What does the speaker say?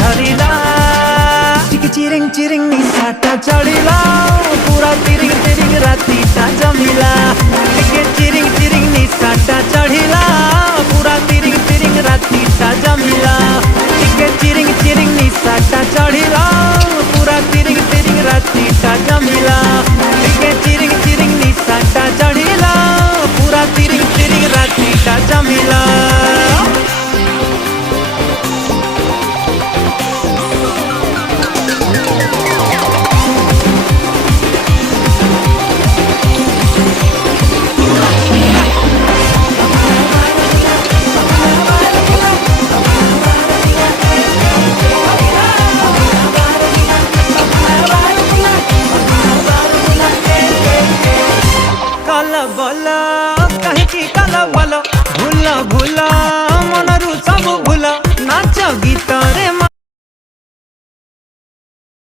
धरिला चिकी चिरिंग चिरिंग निशाटा चढ़िला पूरा तिरिंग तिरिंग रातीटा जमिला चिकी चिरिंग चिरिंग निशाटा चढ़िला